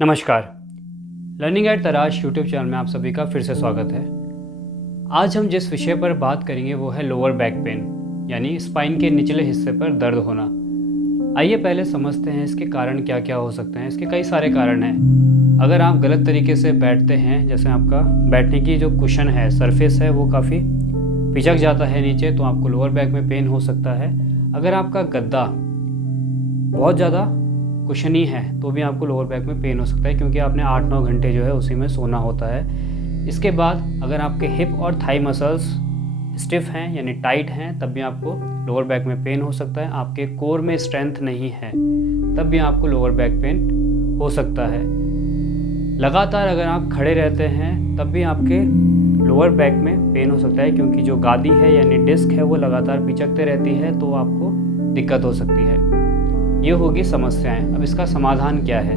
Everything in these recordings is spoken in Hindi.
नमस्कार। लर्निंग एट तराश यूट्यूब चैनल में आप सभी का फिर से स्वागत है। आज हम जिस विषय पर बात करेंगे वो है लोअर बैक पेन, यानी स्पाइन के निचले हिस्से पर दर्द होना। आइए पहले समझते हैं इसके कारण क्या क्या हो सकते हैं। इसके कई सारे कारण हैं। अगर आप गलत तरीके से बैठते हैं, जैसे आपका बैठने की जो कुशन है, सरफेस है, वो काफ़ी पिचक जाता है नीचे, तो आपको लोअर बैक में पेन हो सकता है। अगर आपका गद्दा बहुत ज़्यादा कुशनी है तो भी आपको लोअर बैक में पेन हो सकता है, क्योंकि आपने 8-9 घंटे जो है उसी में सोना होता है। इसके बाद अगर आपके हिप और थाई मसल्स स्टिफ हैं यानी टाइट हैं, तब भी आपको लोअर बैक में पेन हो सकता है। आपके कोर में स्ट्रेंथ नहीं है तब भी आपको लोअर बैक पेन हो सकता है। लगातार अगर आप खड़े रहते हैं तब भी आपके लोअर बैक में पेन हो सकता है, क्योंकि जो गादी है यानी डिस्क है वो लगातार पिचकते रहती है, तो आपको दिक्कत हो सकती है। ये होगी समस्याएं। अब इसका समाधान क्या है?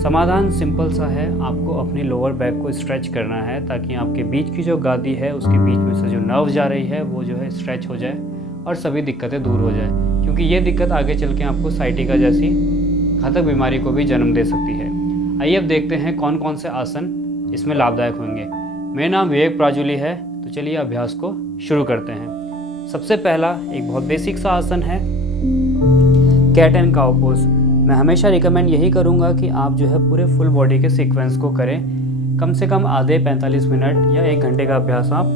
समाधान सिंपल सा है। आपको अपनी लोअर बैक को स्ट्रेच करना है, ताकि आपके बीच की जो गादी है उसके बीच में से जो नर्व जा रही है वो जो है स्ट्रेच हो जाए और सभी दिक्कतें दूर हो जाए, क्योंकि ये दिक्कत आगे चल के आपको साइटिका जैसी घातक बीमारी को भी जन्म दे सकती है। आइए अब देखते हैं कौन कौन से आसन इसमें लाभदायक होंगे। मेरा नाम विवेक प्राजुली है, तो चलिए अभ्यास को शुरू करते हैं। सबसे पहला एक बहुत बेसिक सा आसन है, कैट एंड काउ पोज। मैं हमेशा रिकमेंड यही करूँगा कि आप जो है पूरे फुल बॉडी के सीक्वेंस को करें। कम से कम आधे 45 मिनट या 1 घंटे का अभ्यास आप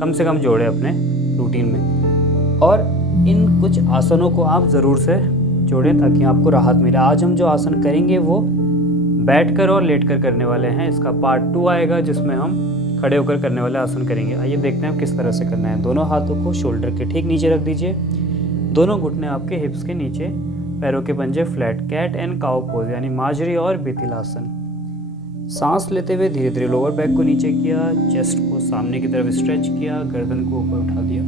कम से कम जोड़ें अपने रूटीन में, और इन कुछ आसनों को आप ज़रूर से जोड़ें ताकि आपको राहत मिले। आज हम जो आसन करेंगे वो बैठकर और लेटकर करने वाले हैं। इसका पार्ट 2 आएगा जिसमें हम खड़े होकर करने वाले आसन करेंगे। आइए देखते हैं किस तरह से करना है। दोनों हाथों को शोल्डर के ठीक नीचे रख दीजिए। दोनों घुटने आपके हिप्स के नीचे, पैरों के पंजे flat. Cat and cow pose यानी माजरी और बिथिलासन। सांस लेते हुए धीरे धीरे लोअर बैक को नीचे किया, चेस्ट को सामने की तरफ स्ट्रेच किया, गर्दन को ऊपर उठा दिया।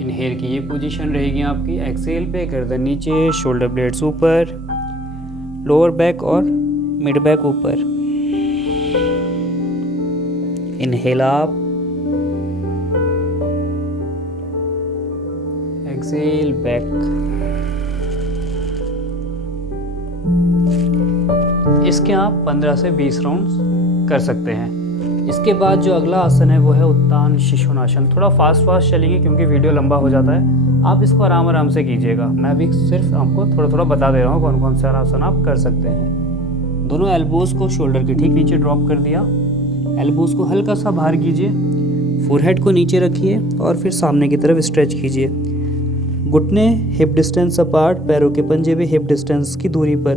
इनहेल की ये पोजीशन रहेगी आपकी। एक्सेल पे गर्दन नीचे, शोल्डर ब्लेड्स ऊपर, लोअर बैक और मिड बैक ऊपर। Inhale up, exhale back. इसके आप 15 से 20 राउंड्स कर सकते हैं। इसके बाद जो अगला आसन है वो है उत्तान शिशुनासन। थोड़ा फास्ट चलेंगे क्योंकि वीडियो लंबा हो जाता है। आप इसको आराम से कीजिएगा। मैं भी सिर्फ आपको थोड़ा बता दे रहा हूँ कौन कौन से आसन आप कर सकते हैं। दोनों एल्बोज को शोल्डर के ठीक नीचे ड्रॉप कर दिया। एल्बोज को हल्का सा बाहर कीजिए, फोरहेड को नीचे रखिए और फिर सामने की तरफ स्ट्रेच कीजिए। घुटने हिप डिस्टेंस अपार्ट, पैरों के पंजे भी हिप डिस्टेंस की दूरी पर।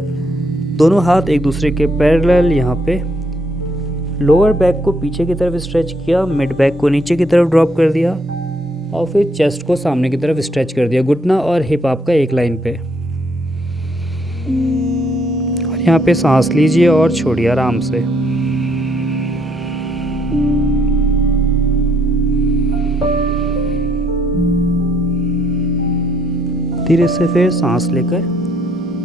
दोनों हाथ एक दूसरे के पैरेलल यहाँ पे। लोअर बैक को पीछे की तरफ स्ट्रेच किया, मिड बैक को नीचे की तरफ ड्रॉप कर दिया और फिर चेस्ट को सामने की तरफ स्ट्रेच कर दिया। घुटना और हिप आपका एक लाइन पे। और यहाँ पे सांस लीजिए और छोड़िए आराम से। धीरे से फिर सांस लेकर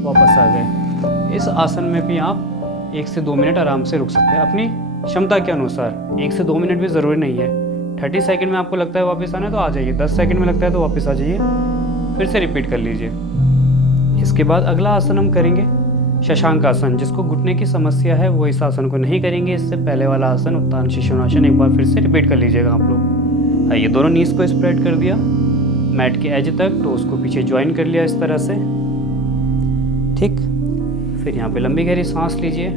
वापस आ गए। इस आसन में भी आप 1 से 2 मिनट आराम से रुक सकते हैं अपनी क्षमता के अनुसार। 1 से 2 मिनट भी ज़रूरी नहीं है। 30 सेकंड में आपको लगता है वापस आना है तो आ जाइए, 10 सेकंड में लगता है तो वापस आ जाइए, फिर से रिपीट कर लीजिए। इसके बाद अगला आसन हम करेंगे शशांक आसन। जिसको घुटने की समस्या है वो इस आसन को नहीं करेंगे। इससे पहले वाला आसन उत्तान शिशुनासन एक बार फिर से रिपीट कर लीजिएगा आप लोग। आइए, दोनों नीज को स्प्रेड कर दिया मैट के एज तक, तो उसको पीछे ज्वाइन कर लिया इस तरह से, ठीक। फिर यहाँ पे लंबी गहरी सांस लीजिए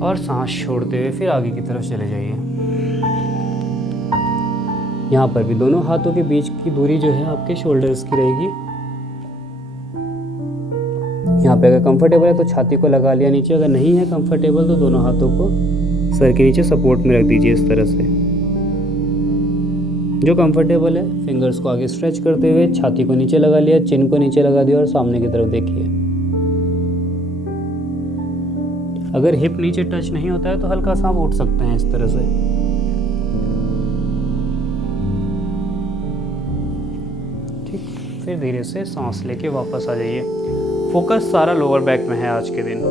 और सांस छोड़ते हुए फिर आगे की तरफ चले जाइए। यहाँ पर भी दोनों हाथों के बीच की दूरी जो है आपके शोल्डर्स की रहेगी। यहाँ पे अगर कंफर्टेबल है तो छाती को लगा लिया नीचे, अगर नहीं है कंफर्टेबल तो दोनों हाथों को सर के नीचे सपोर्ट में रख दीजिए इस तरह से। जो कंफर्टेबल है फिंगर्स को आगे स्ट्रेच करते हुए छाती को नीचे लगा लिया, चिन को नीचे लगा दिया और सामने की तरफ देखिए। अगर हिप नीचे टच नहीं होता है तो हल्का सा आप उठ सकते हैं इस तरह से। ठीक, फिर धीरे से सांस लेके वापस आ जाइए। फोकस सारा लोअर बैक में है आज के दिन,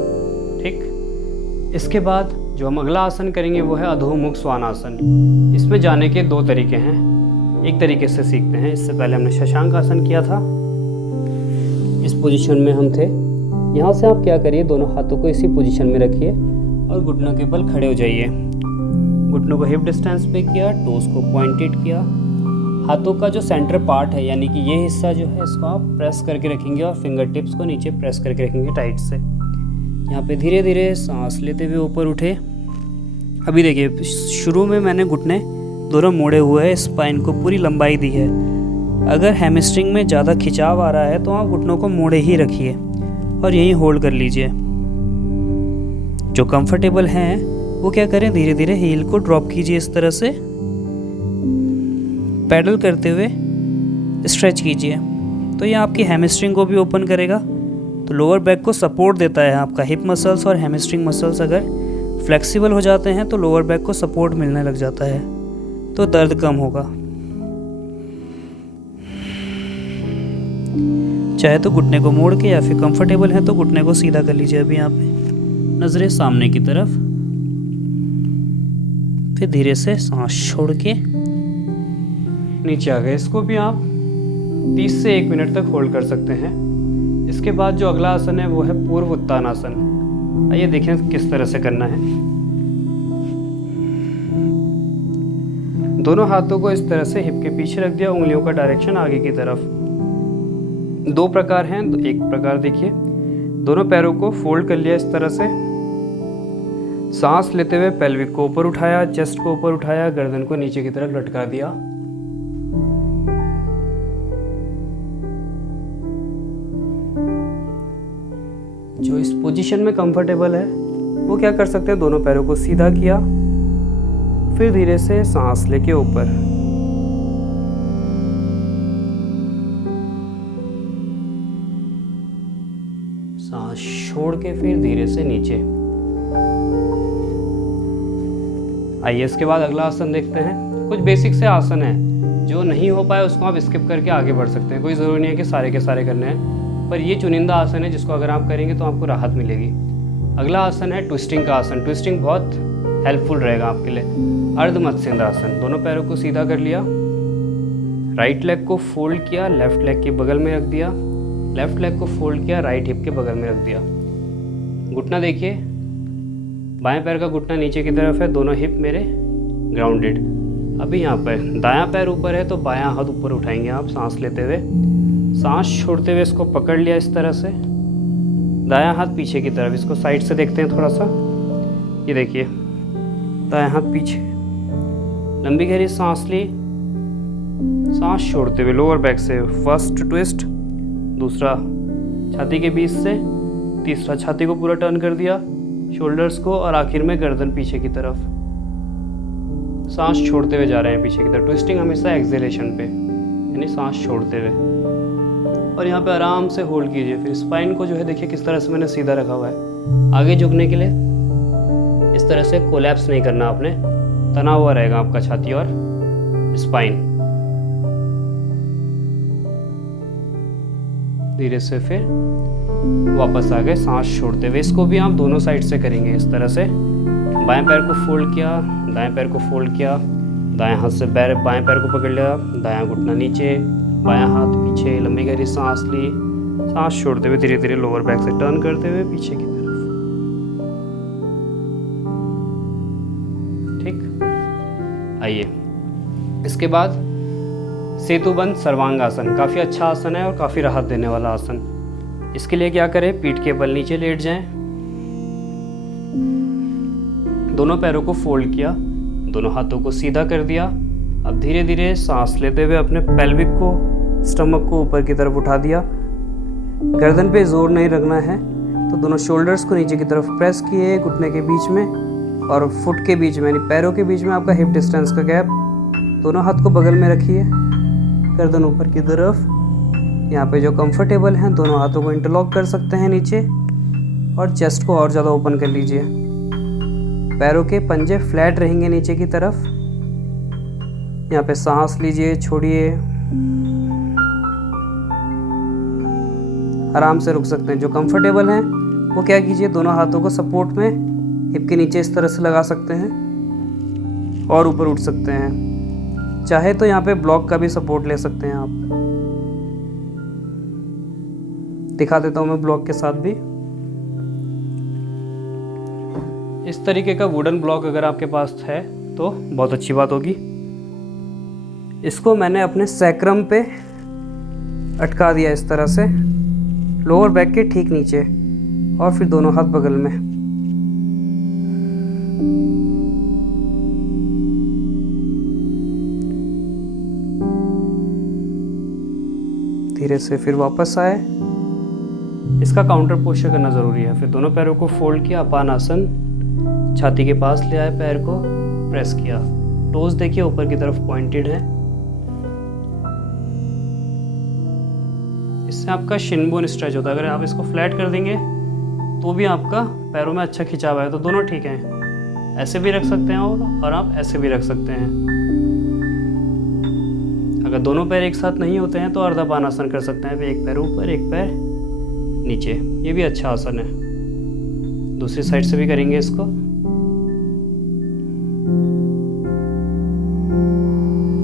ठीक। इसके बाद जो हम अगला आसन करेंगे वो है अधोमुख स्वानासन। इसमें जाने के 2 तरीके हैं। एक तरीके से सीखते हैं। इससे पहले हमने शशांक आसन किया था। इस पोजीशन में हम थे यहाँ से आप क्या करिए, दोनों हाथों को इसी पोजीशन में रखिए और घुटनों के बल खड़े हो जाइए। घुटनों को हिप डिस्टेंस पे किया, टोस को पॉइंटेड किया। हाथों का जो सेंटर पार्ट है यानी कि ये हिस्सा जो है इसको आप प्रेस करके रखेंगे और फिंगर टिप्स को नीचे प्रेस करके रखेंगे टाइट से। यहाँ पे धीरे धीरे सांस लेते हुए ऊपर उठे। अभी देखिए शुरू में मैंने घुटने दोनों मोड़े हुए हैं, स्पाइन को पूरी लंबाई दी है। अगर हैमस्ट्रिंग में ज़्यादा खिंचाव आ रहा है तो आप घुटनों को मोड़े ही रखिए और यहीं होल्ड कर लीजिए। जो कंफर्टेबल हैं वो क्या करें, धीरे धीरे हील को ड्रॉप कीजिए, इस तरह से पैडल करते हुए स्ट्रेच कीजिए। तो ये आपकी हैमस्ट्रिंग को भी ओपन करेगा, तो लोअर बैक को सपोर्ट देता है। आपका हिप मसल्स और हैमस्ट्रिंग मसल्स अगर फ्लेक्सिबल हो जाते हैं तो लोअर बैक को सपोर्ट मिलने लग जाता है, तो दर्द कम होगा। चाहे तो घुटने को मोड़ के या फिर कंफर्टेबल है तो घुटने को सीधा कर लीजिए। अभी यहाँ पे नजरें सामने की तरफ, फिर धीरे से सांस छोड़ के नीचे आ गए। इसको भी आप 30 से 1 मिनट तक होल्ड कर सकते हैं। इसके बाद जो अगला आसन है वो है पूर्व उत्तानासन। आइए देखें किस तरह से करना है। दोनों हाथों को इस तरह से हिप के पीछे रख दिया, उंगलियों का डायरेक्शन आगे की तरफ। 2 प्रकार हैं, एक प्रकार देखिए, दोनों पैरों को फोल्ड कर लिया इस तरह से। सांस लेते हुए पेल्विक को ऊपर उठाया, चेस्ट को ऊपर उठाया, गर्दन को नीचे की तरफ लटका दिया। जो इस पोजीशन में कंफर्टेबल है वो क्या कर सकते हैं, दोनों पैरों को सीधा किया, फिर धीरे से सांस लेके ऊपर। सांस छोड़ के फिर धीरे से नीचे। आइए इसके बाद अगला आसन देखते हैं। कुछ बेसिक से आसन है, जो नहीं हो पाए उसको आप स्किप करके आगे बढ़ सकते हैं। कोई ज़रूरी नहीं है कि सारे के सारे करने हैं, पर ये चुनिंदा आसन है जिसको अगर आप करेंगे तो आपको राहत मिलेगी। अगला आसन है ट्विस्टिंग का आसन। ट्विस्टिंग बहुत हेल्पफुल रहेगा आपके लिए। अर्ध मत्स्येंद्र आसन। दोनों पैरों को सीधा कर लिया, राइट लेग को फोल्ड किया, लेफ्ट लेग के बगल में रख दिया, लेफ्ट लेग को फोल्ड किया, राइट हिप के बगल में रख दिया। घुटना देखिए, बाएं पैर का घुटना नीचे की तरफ है, दोनों हिप मेरे ग्राउंडेड। अभी यहाँ पर दायां पैर ऊपर है तो बायां हाथ ऊपर उठाएंगे आप सांस लेते हुए। सांस छोड़ते हुए इसको पकड़ लिया इस तरह से, दायां हाथ पीछे की तरफ। इसको साइड से देखते हैं थोड़ा सा। ये देखिए, दायां हाथ पीछे, लंबी गहरी सांस ली, सांस छोड़ते हुए लोअर बैक से फर्स्ट ट्विस्ट, दूसरा छाती के बीच से, तीसरा छाती को पूरा टर्न कर दिया, शोल्डर्स को, और आखिर में गर्दन पीछे की तरफ। सांस छोड़ते हुए जा रहे हैं पीछे की तरफ। ट्विस्टिंग हमेशा एक्सेलेशन पे, यानी सांस छोड़ते हुए। और यहाँ पे आराम से होल्ड कीजिए। फिर स्पाइन को जो है देखिए किस तरह से मैंने सीधा रखा हुआ है। आगे झुकने के लिए इस तरह से कोलैप्स नहीं करना आपने, तना हुआ रहेगा आपका छाती और स्पाइन। धीरे से फिर वापस आ गए सांस छोड़ते हुए। इसको भी आप दोनों साइड से करेंगे इस तरह से। बाएं पैर को फोल्ड किया, दाएं पैर को फोल्ड किया, दाएं हाथ से बाएं पैर को पकड़ लिया, दायां घुटना नीचे, बायां हाथ पीछे, लंबी गहरी सांस ली, सांस छोड़ते हुए धीरे धीरे लोअर बैक से टर्न करते हुए पीछे की तरफ। ठीक, आइए इसके बाद सेतुबंध सर्वांगासन। काफ़ी अच्छा आसन है और काफ़ी राहत देने वाला आसन। इसके लिए क्या करें, पीठ के बल नीचे लेट जाएं, दोनों पैरों को फोल्ड किया, दोनों हाथों को सीधा कर दिया। अब धीरे धीरे सांस लेते हुए अपने पेल्विक को, स्टमक को ऊपर की तरफ उठा दिया। गर्दन पे जोर नहीं रखना है, तो दोनों शोल्डर्स को नीचे की तरफ प्रेस किए, घुटने के बीच में और फुट के बीच में, यानी पैरों के बीच में आपका हिप डिस्टेंस का गैप। दोनों हाथ को बगल में रखिए, गर्दन ऊपर की तरफ। यहाँ पे जो कंफर्टेबल हैं दोनों हाथों को इंटरलॉक कर सकते हैं नीचे, और चेस्ट को और ज़्यादा ओपन कर लीजिए। पैरों के पंजे फ्लैट रहेंगे नीचे की तरफ। यहाँ पे सांस लीजिए, छोड़िए, आराम से रुक सकते हैं। जो कंफर्टेबल हैं वो क्या कीजिए, दोनों हाथों को सपोर्ट में हिप के नीचे इस तरह से लगा सकते हैं और ऊपर उठ सकते हैं। चाहे तो यहाँ पे ब्लॉक का भी सपोर्ट ले सकते हैं आप। दिखा देता हूँ मैं ब्लॉक के साथ भी। इस तरीके का वुडन ब्लॉक अगर आपके पास है तो बहुत अच्छी बात होगी। इसको मैंने अपने सैक्रम पे अटका दिया इस तरह से, लोअर बैक के ठीक नीचे, और फिर दोनों हाथ बगल में। धीरे से फिर वापस आए। इसका काउंटर पोस्चर करना ज़रूरी है। फिर दोनों पैरों को फोल्ड किया, अपान आसन, छाती के पास ले आए, पैर को प्रेस किया। टोज देखिए ऊपर की तरफ पॉइंटेड है। इससे आपका शिन बोन स्ट्रेच होता है। अगर आप इसको फ्लैट कर देंगे तो भी आपका पैरों में अच्छा खिंचाव है। तो दोनों ठीक हैं, ऐसे भी रख सकते हैं और आप ऐसे भी रख सकते हैं। अगर दोनों पैर एक साथ नहीं होते हैं तो अर्धापान आसन कर सकते हैं। एक पैर ऊपर, एक पैर नीचे, ये भी अच्छा आसन है। दूसरी साइड से भी करेंगे इसको।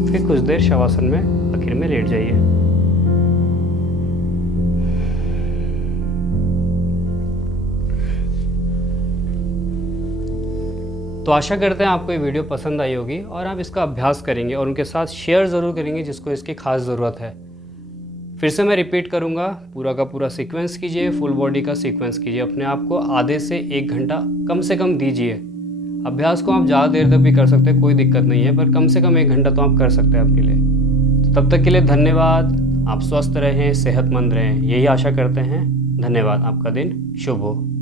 फिर कुछ देर शवासन में आखिर में लेट जाइए। तो आशा करते हैं आपको ये वीडियो पसंद आई होगी और आप इसका अभ्यास करेंगे और उनके साथ शेयर ज़रूर करेंगे जिसको इसकी खास ज़रूरत है। फिर से मैं रिपीट करूँगा, पूरा का पूरा सीक्वेंस कीजिए, फुल बॉडी का सीक्वेंस कीजिए। अपने आप को आधे से 1 घंटा कम से कम दीजिए। अभ्यास को आप ज़्यादा देर तक भी कर सकते हैं, कोई दिक्कत नहीं है, पर कम से कम 1 घंटा तो आप कर सकते हैं अपने लिए। तो तब तक के लिए धन्यवाद। आप स्वस्थ रहें, सेहतमंद रहें, यही आशा करते हैं। धन्यवाद। आपका दिन शुभ हो।